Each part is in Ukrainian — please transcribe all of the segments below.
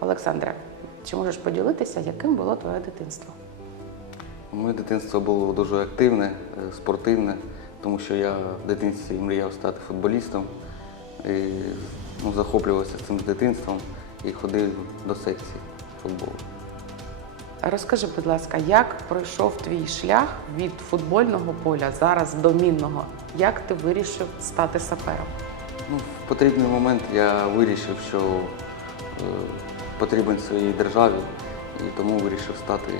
Олександре, чи можеш поділитися, яким було твоє дитинство? Моє дитинство було дуже активне, е, спортивне, тому що я в дитинстві мріяв стати футболістом. І, ну, захоплювався цим дитинством і ходив до секції футболу. Розкажи, будь ласка, як пройшов твій шлях від футбольного поля зараз до мінного? Як ти вирішив стати сапером? Ну, в потрібний момент я вирішив, що потрібен своїй державі, і тому вирішив стати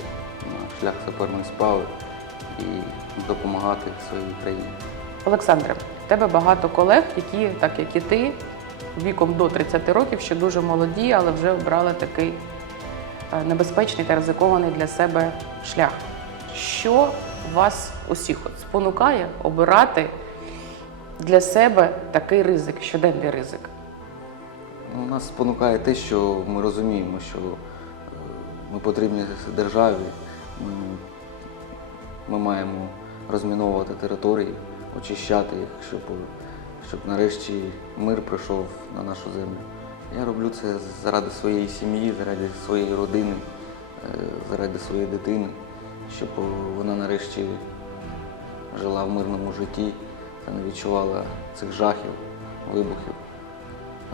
на шлях саперної справи і допомагати своїй країні. Олександре, в тебе багато колег, які, так як і ти, віком до 30 років, ще дуже молоді, але вже обрали такий е, небезпечний та ризикований для себе шлях. Що вас усіх от спонукає обирати для себе такий ризик, щоденний ризик? Ну, Нас спонукає те, що ми розуміємо, що е, ми потрібні державі, ми, ми маємо розміновувати території, очищати їх, щоб, щоб нарешті мир прийшов на нашу землю. Я роблю це заради своєї сім'ї, заради своєї родини, е, заради своєї дитини, щоб вона нарешті жила в мирному житті та не відчувала цих жахів, вибухів.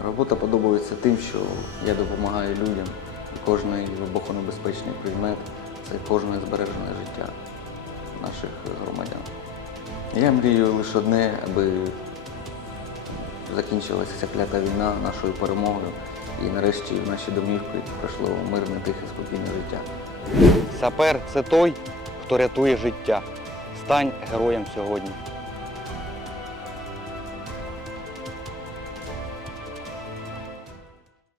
Робота подобається тим, що я допомагаю людям. Кожний вибухонебезпечний предмет це кожне збережене життя наших громадян. Я мрію лише одне, аби закінчилася ця клята війна нашою перемогою і нарешті в наші домівки пройшло мирне, тихе, спокійне життя. Сапер це той, хто рятує життя. Стань героєм сьогодні.